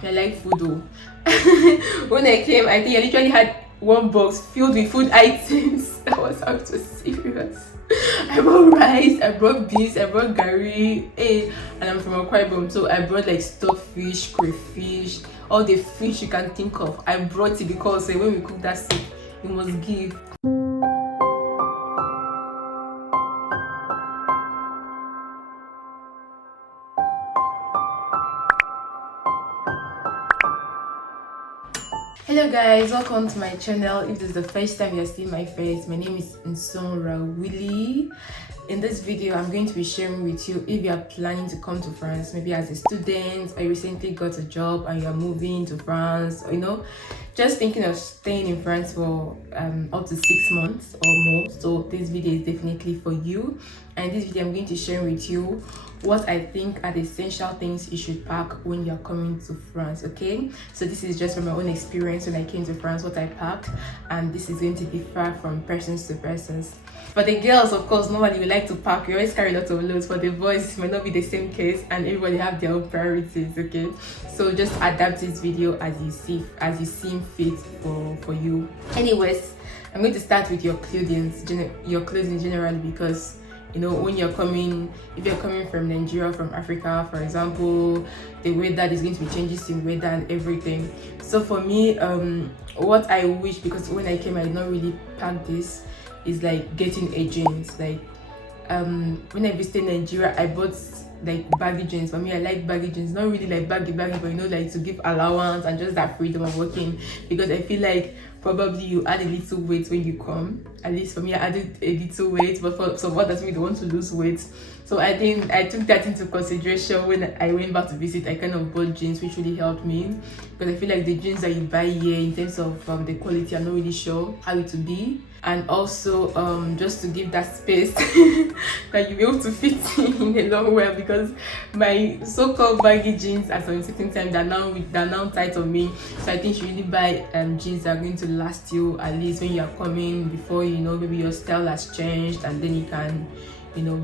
I like food though. When I came, I think I literally had one box filled with food items. That was how it was serious. I brought rice, I brought beans, I brought gari, and I'm from Akwa Ibom, so I brought like stuffed fish, crayfish, all the fish you can think of. I brought it because when we cook that soup, you must give. Hello guys, welcome to my channel. If this is the first time you're seeing my face, my name is Nsonra Willie. In this video, I'm going to be sharing with you if you are planning to come to France, maybe as a student, or you recently got a job and you're moving to France, or just thinking of staying in France for up to 6 months or more. So this video is definitely for you. And this video I'm going to share with you what I think are the essential things you should pack when you're coming to France. Okay, so this is just from my own experience when I came to France, what I packed, and this is going to differ from persons to persons. For the girls, of course, normally we like to pack, we always carry a lot of loads. For the boys, it might not be the same case, and everybody have their own priorities. Okay, so just adapt this video as you seem fit for you. Anyways, I'm going to start with your clothing generally, because when you're coming, if you're coming from Nigeria, from Africa, for example, the weather is going to be changes in weather and everything. So for me, what I wish, because when I came I did not really pack this, is like getting a jeans. Like when I visited Nigeria, I bought like baggy jeans. For me, I like baggy jeans, not really like baggy, but like to give allowance and just that freedom of working, because I feel like probably you add a little weight when you come. At least for me, I added a little weight, but for some others, we don't want to lose weight. So I think I took that into consideration when I went back to visit. I kind of bought jeans, which really helped me, because I feel like the jeans that you buy here, in terms of the quality, I'm not really sure how it will be. And also just to give that space that you'll be able to fit in a long way, because my so-called baggy jeans at some certain time they're now tight on me. So I think you should really buy jeans that are going to last you at least when you are coming, before maybe your style has changed, and then you can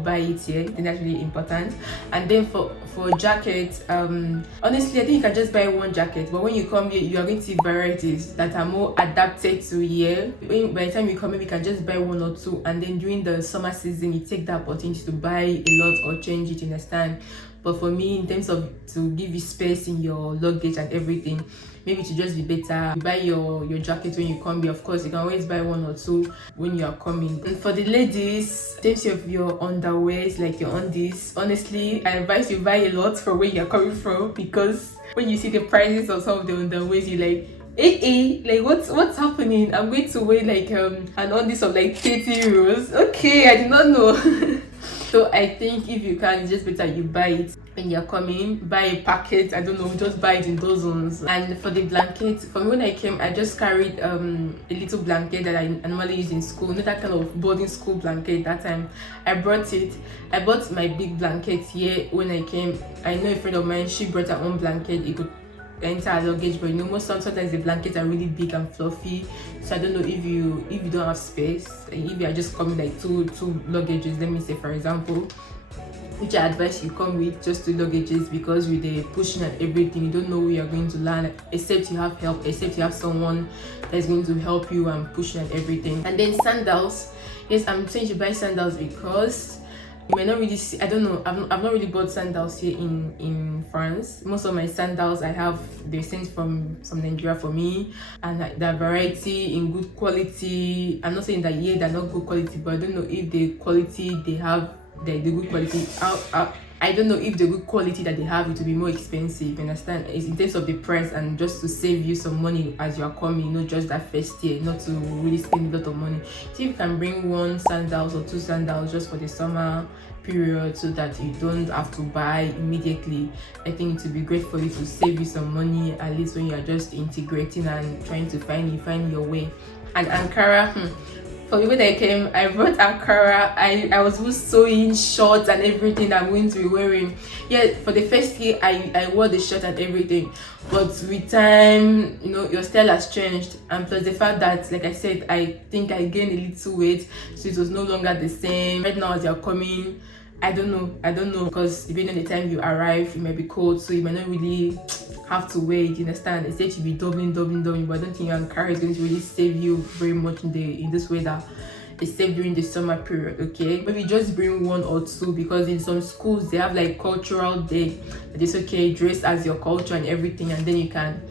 buy it here. I think that's really important. And then for jackets, honestly I think you can just buy one jacket, but when you come here you are going to see varieties that are more adapted to here. By the time you come here, you can just buy one or two, and then during the summer season you take that opportunity to buy a lot or change it, you understand. But for me, in terms of to give you space in your luggage and everything, maybe to just be better, you buy your jacket when you come here. Of course, you can always buy one or two when you are coming. And for the ladies, in terms of your underwears, like your undies, honestly, I advise you buy a lot from where you're coming from, because when you see the prices of some of the underwears, you like, like what's happening? I'm going to wear like an undies of like 30 euros. Okay, I did not know. So I think if you can, it's just better you buy it when you're coming. Buy a packet, I don't know, just buy it in dozens. And for the blanket, for me, when I came, I just carried a little blanket that I normally use in school, not that kind of boarding school blanket. That time I brought my big blanket here when I came. I know a friend of mine, she brought her own blanket. It could enter our luggage, but sometimes the blankets are really big and fluffy. So I don't know if you don't have space, if you are just coming like two luggages, let me say for example, which I advise you come with just 2 luggages, because with the pushing and everything, you don't know where you're going to land, except you have help, except you have someone that's going to help you and push and everything. And then sandals, yes, I'm saying you buy sandals because you might not really see, I don't know, I've not really bought sandals here in France. Most of my sandals I have, they're sent from Nigeria for me, and the variety in good quality. I'm not saying that they're not good quality, but I don't know if the quality they have, the good quality, I don't know if the good quality that they have, it will be more expensive, you understand? It's in terms of the price, and just to save you some money as you are coming, not just that first year, not to really spend a lot of money. So if you can bring 1 sandals or 2 sandals just for the summer period, so that you don't have to buy immediately, I think it would be great for you to save you some money, at least when you are just integrating and trying to find your way. And Ankara, for me, when I came, I brought Ankara. I was sewing shorts and everything that I'm going to be wearing. Yeah, for the first year, I wore the shirt and everything. But with time, your style has changed. And plus the fact that, like I said, I think I gained a little weight. So it was no longer the same. Right now, as you're coming, I don't know, because depending on the time you arrive, it might be cold, so you might not really have to wait, you understand? Instead you be doubling, but I don't think your Ankara is going to really save you very much in this weather, except during the summer period. Okay, maybe just bring one or two, because in some schools they have like cultural day that it's okay, dress as your culture and everything, and then you can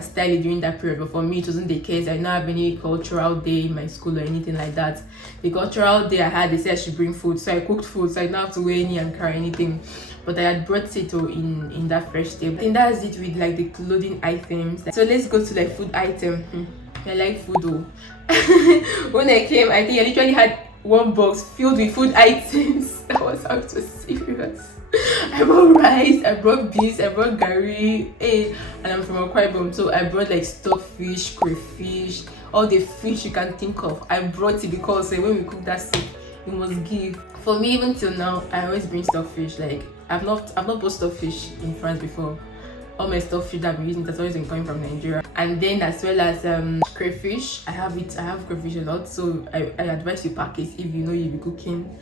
style it during that period. But for me, it wasn't the case. I didn't have any cultural day in my school or anything like that. The cultural day I had, they said I should bring food, so I cooked food, so I didn't have to wear any Ankara or anything. But I had brought Seto in that first day. I think that's it with like the clothing items. So let's go to like food item. I like food though. When I came, I think I literally had one box filled with food items. That was how it was serious. I brought rice, I brought beans, I brought gari, and I'm from Akwa Ibom, so I brought like stockfish, crayfish, all the fish you can think of. I brought it because when we cook that soup, you must give. For me, even till now, I always bring stockfish. Like I've not bought stockfish in France before. All my stockfish that I've been using that's always been coming from Nigeria. And then as well as crayfish, I have crayfish a lot, so I advise you pack it if you know you'll be cooking.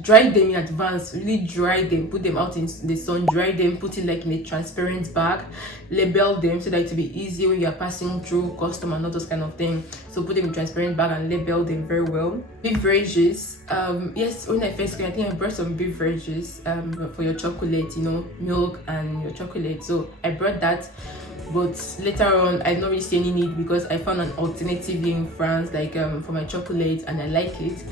Dry them in advance, really dry them, put them out in the sun, dry them, put it like in a transparent bag, label them so that it will be easy when you're passing through custom and all those kind of things. So put them in transparent bag and label them very well. Beverages, yes, when I first came, I think I brought some beverages for your chocolate, you know, milk and your chocolate. So I brought that, but later on I did not really see any need because I found an alternative in France, like for my chocolate, and I like it.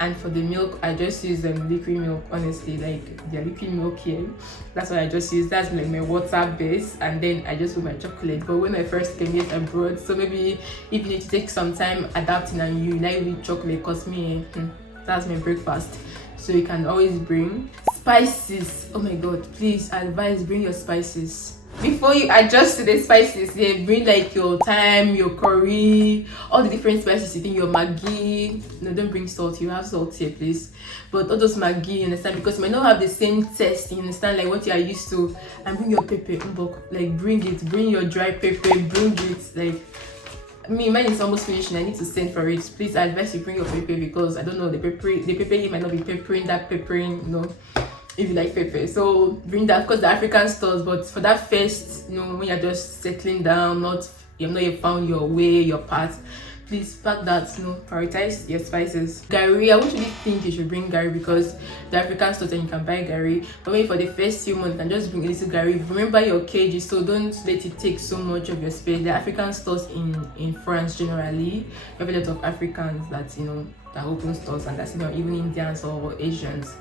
And for the milk, I just use liquid milk, honestly, like the liquid milk here. That's what I just use. That's like my water base, and then I just put my chocolate. But when I first came, yes, I brought. So maybe if you need to take some time adapting and you like with chocolate, cause me, that's my breakfast. So you can always bring spices. Oh my god, please advise, bring your spices. Before you adjust to the spices, bring like your thyme, your curry, all the different spices you think, your Maggi. No, don't bring salt. You have salt here, please. But all those Maggi, you understand, because you might not have the same taste, you understand, like what you are used to. And bring your pepper, like bring it, bring your dry pepper, bring it. Like mine is almost finished and I need to send for it. Please, I advise you bring your pepper, because I don't know, the pepper you might not be peppering that peppering, you know, if you like pepper. So bring that, because the African stores, but for that first, you know, when you're just settling down, you've not yet found your way, your path, please pack that, you know, prioritize your spices. Gari, I wouldn't really think you should bring gari, because the African stores and you can buy gari, but maybe for the first few months you can just bring a little gari. Remember your kg, so don't let it take so much of your space. The African stores in France generally have a lot of Africans that, you know, that open stores, and that's, you know, even Indians or Asians.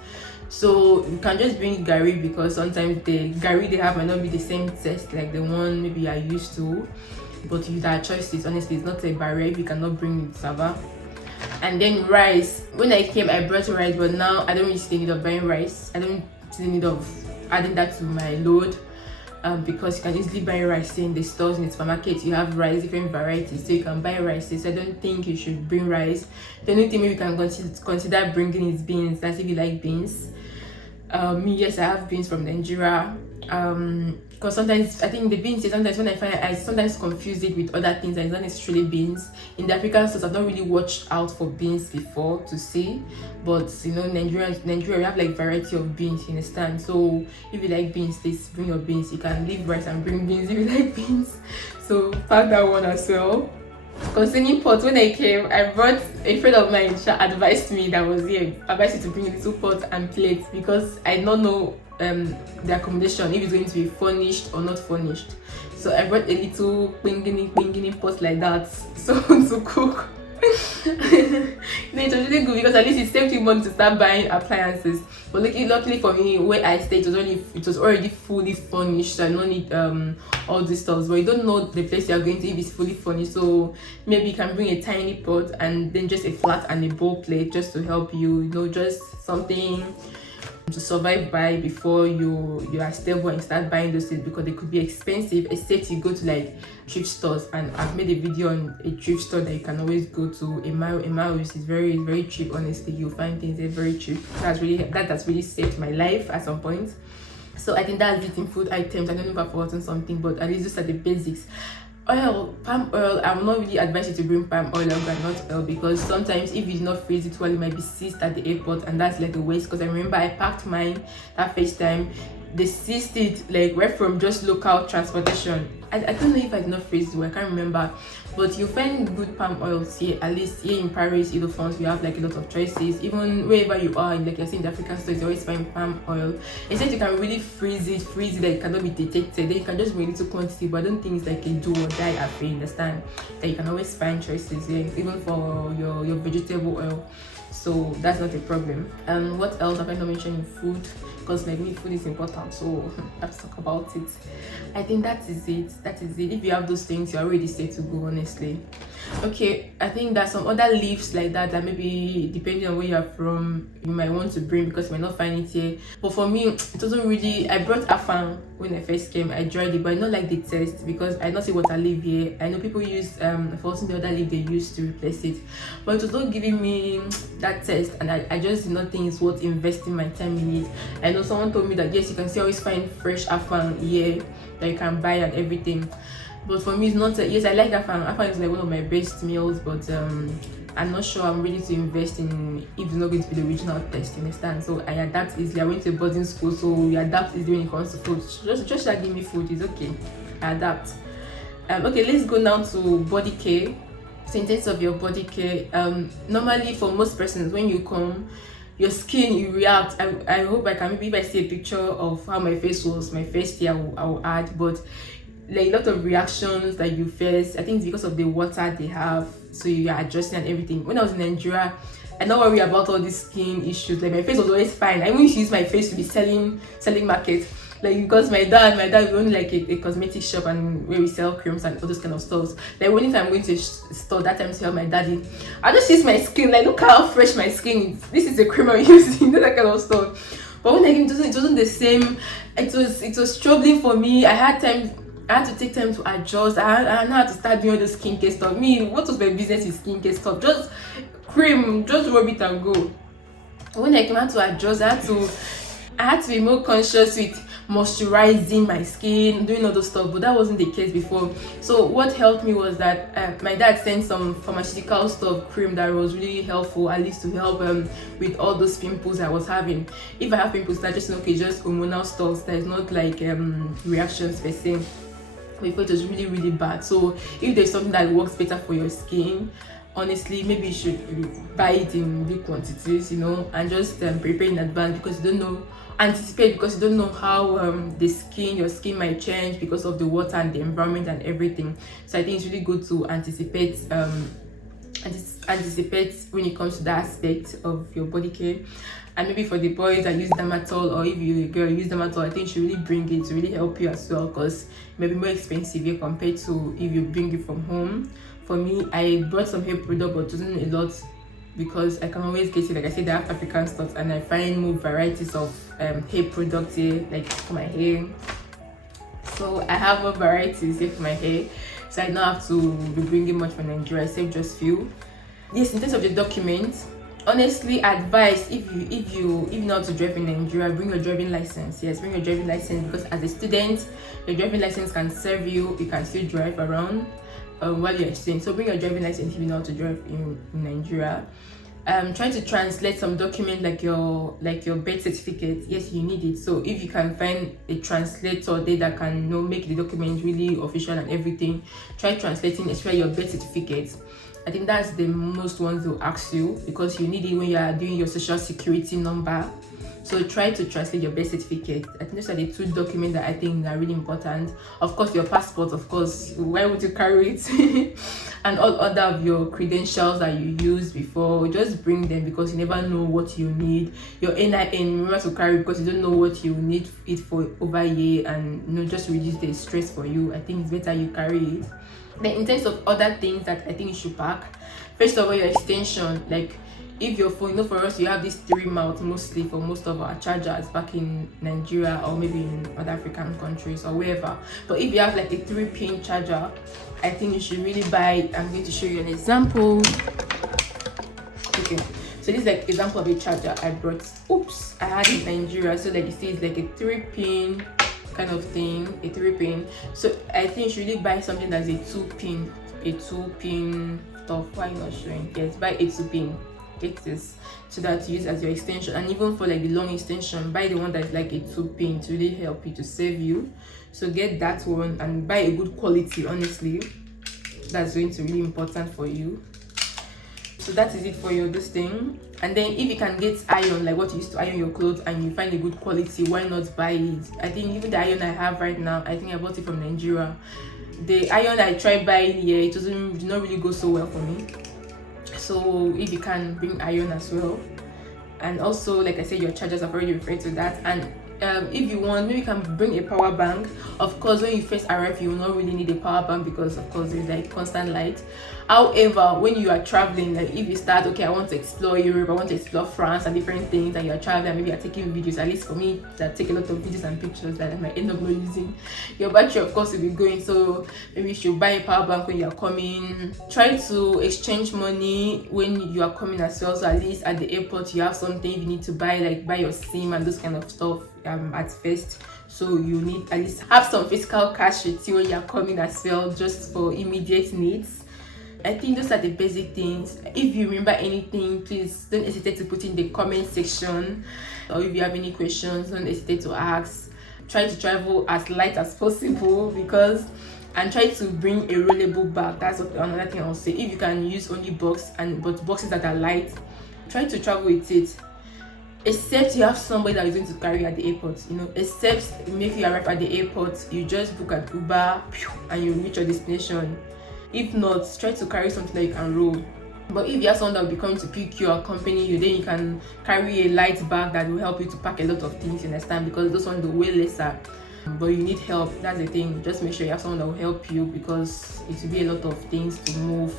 So you can just bring gari, because sometimes the gari they have might not be the same taste like the one maybe you are used to. But if there are choices, honestly, it's not a barrier if you cannot bring it, Sava. And then rice. When I came, I brought rice, but now I don't really see the need of buying rice. I don't see the need of adding that to my load, because you can easily buy rice in the stores, in the supermarket. You have rice, different varieties, so you can buy rice. So I don't think you should bring rice. The only thing maybe you can consider bringing is beans. That's if you like beans. Yes, I have beans from Nigeria. Because sometimes I think the beans, sometimes when I sometimes confuse it with other things, and it's not necessarily beans. In the African stores, I've not really watched out for beans before to see, but you know, Nigeria we have like variety of beans, you understand? So if you like beans, please bring your beans. You can leave rice and bring beans if you like beans. So pack that one as well. Concerning pots, when I came, I brought a friend of mine. She advised me, that was here, advised me to bring a little pot and plate, because I don't know the accommodation if it's going to be furnished or not furnished. So I brought a little pingini pot like that, so to cook. No, it was really good, because at least it saved you money to start buying appliances. But luckily for me, where I stayed, it was already fully furnished, so I don't need all these stuff. But you don't know the place you're going to if it's fully furnished, so maybe you can bring a tiny pot and then just a flat and a bowl plate, just to help you, you know, just something to survive by before you are stable and start buying those things, because they could be expensive, except you go to like thrift stores. And I've made a video on a thrift store that you can always go to. Emmaus is very cheap, honestly. You'll find things there very cheap. That's really saved my life at some point. So I think that's it in food items. I don't know if I've forgotten something, but at least those are the basics. Palm oil, I will not really advise you to bring palm oil or groundnut oil, because sometimes if you do not freeze it well, it might be seized at the airport, and that's like a waste. Because I remember I packed mine that first time, they seized it like right from just local transportation. I don't know if I did not freeze it well, I can't remember. But you find good palm oils here, at least here in Paris, either France, we have like a lot of choices. Even wherever you are, like you're saying, the African stores, you always find palm oil. Except you can really freeze it that it cannot be detected. Then you can just bring little quantity, but I don't think it's like a do or die affair, you understand? That you can always find choices here, even for your vegetable oil. So that's not a problem. What else have I not mentioned in food? Because like me, food is important, so let's talk about it. I think that is it. If you have those things, you're already set to go, honestly. Okay, I think there's some other leaves like that maybe depending on where you're from, you might want to bring, because you might not find it here. But for me, it doesn't really. I brought afang when I first came. I dried it, but I don't like the taste because I don't see water leaf here. I know people use for the other leaf they use to replace it, but it was not giving me that taste, and I just did not think it's worth investing my time in it. I know someone told me that yes, you can still always find fresh afang here that you can buy and everything. But for me, it's not. Yes, I like afang. Afang is like one of my best meals, but I'm not sure I'm ready to invest in if it's not going to be the original taste. You understand? So I adapt easily. I went to a boarding school, so we adapt easily when it comes to food. Just like give me food is okay. I adapt. Okay, let's go now to body care. So in terms of your body care, normally for most persons, when you come, your skin, you react. I hope I can, maybe if I see a picture of how my face was, my first year, I will add, but like a lot of reactions that you face, I think it's because of the water they have, so you are adjusting and everything. When I was in Nigeria, I don't worry about all these skin issues. Like my face was always fine. I used to use my face to be selling market. Like because my dad we own like a cosmetic shop and where we sell creams and all those kind of stuff. Like when I'm going to a store that time to help my daddy, I just use my skin. Like look how fresh my skin is. This is the cream I'm using. That kind of stuff. But when I came, it wasn't the same. It was troubling for me. I had to take time to adjust. I know how to start doing all the skincare stuff. Me, what was my business is skincare stuff? Just cream, just rub it and go. When I came out to adjust, I had to be more conscious with moisturizing my skin, doing all those stuff, but that wasn't the case before. So what helped me was that my dad sent some pharmaceutical stuff, cream that was really helpful, at least to help with all those pimples I was having. If I have pimples, that's just okay, just hormonal stuff. That is not like reactions per se. Before it was really bad. So if there's something that works better for your skin, honestly, maybe you should buy it in big quantities, and just prepare in advance, because you don't know, anticipate, because you don't know how your skin might change because of the water and the environment and everything. So I think it's really good to anticipate when it comes to that aspect of your body care. And maybe for the boys that use Dermatol, or if you're a girl use Dermatol, I think you should really bring it to really help you as well, because it may be more expensive here compared to if you bring it from home. For me, I brought some hair product, but it wasn't a lot, because I can always get it. Like I said, they have African stuff, and I find more varieties of hair products here, like for my hair. So I have more varieties here for my hair, so I don't have to be bringing much from Nigeria, except just few. Yes, in terms of the documents, honestly advise, if you know how to drive in Nigeria, bring your driving license. Yes, bring your driving license, because as a student, your driving license can serve you. You can still drive around while you're a student. So bring your driving license if you know how to drive in Nigeria. Try to translate some document like your birth certificate. Yes, you need it. So if you can find a translator there that can make the document really official and everything, try translating, especially your birth certificate. I think that's the most ones they'll ask you, because you need it when you are doing your social security number. So try to translate your birth certificate. I think those are the two documents that I think are really important. Of course, your passport, of course, why would you carry it? And all other of your credentials that you used before, just bring them, because you never know what you need. Your NIN, remember to carry, because you don't know what you need it for over a year, and just reduce the stress for you. I think it's better you carry it. Then in terms of other things that I think you should pack, first of all, your extension. Like if your phone, for us, you have these 3 mouths mostly for most of our chargers back in Nigeria, or maybe in other African countries or wherever. But if you have like a 3-pin charger, I think you should really buy it. I'm going to show you an example. Okay, so this is like example of a charger I brought. I had in Nigeria. So like you see, it's like a 3-pin kind of thing, a 3-pin. So I think you should really buy something that's a 2-pin stuff. Why not showing? Yes, buy a 2-pin. Get this, so that you use as your extension. And even for like the long extension, buy the one that's like a 2-pin to really help you, to save you. So get that one and buy a good quality. Honestly, that's going to be really important for you. So that is it for your this thing. And then if you can get iron, like what you used to iron your clothes, and you find a good quality, why not buy it? I think even the iron I have right now, I think I bought it from Nigeria. The iron I tried buying here, it did not really go so well for me. So if you can, bring iron as well. And also, like I said, your chargers, I've already referred to that. And if you want, maybe you can bring a power bank. Of course, when you first arrive, you will not really need a power bank because of course there's like constant light. However, when you are traveling, like if you start, okay, I want to explore Europe, I want to explore France and different things, and you are traveling, maybe you're taking videos, at least for me, that take a lot of videos and pictures that I might end up not using, your battery of course will be going. So maybe you should buy a power bank when you are coming. Try to exchange money when you are coming as well, so at least at the airport you have something you need to buy, like buy your SIM and those kind of stuff at first. So you need at least have some physical cash with you when you're coming as well, just for immediate needs. I think those are the basic things. If you remember anything, please don't hesitate to put in the comment section, or if you have any questions, don't hesitate to ask. Try to travel as light as possible, and try to bring a rollable bag. That's another thing I'll say. If you can use only but boxes that are light, try to travel with it. Except you have somebody that is going to carry you at the airport, except if you arrive at the airport, you just book an Uber and you reach your destination. If not, try to carry something that you can roll. But if you have someone that will be coming to pick you or accompany you, then you can carry a light bag that will help you to pack a lot of things, you understand, because those ones will weigh lesser. But you need help, that's the thing. Just make sure you have someone that will help you, because it will be a lot of things to move.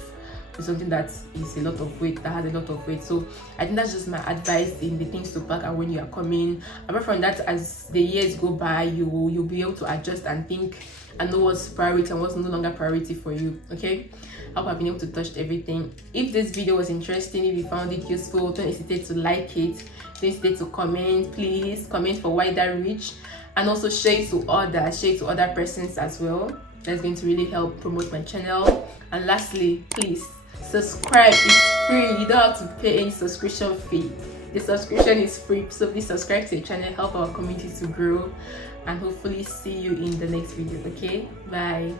It's something that is a lot of weight, that has a lot of weight. So I think that's just my advice in the things to pack and when you are coming. Apart from that, as the years go by, you'll be able to adjust and think and know what's priority and what's no longer priority for you. Okay, I hope I've been able to touch everything. If this video was interesting, if you found it useful, don't hesitate to like it, don't hesitate to comment. Please comment for wider reach, and also share it to other persons as well. That's going to really help promote my channel. And lastly, please subscribe. It's free. You don't have to pay any subscription fee. The subscription is free, so please subscribe to the channel, help our community to grow, and hopefully see you in the next video. Okay, bye.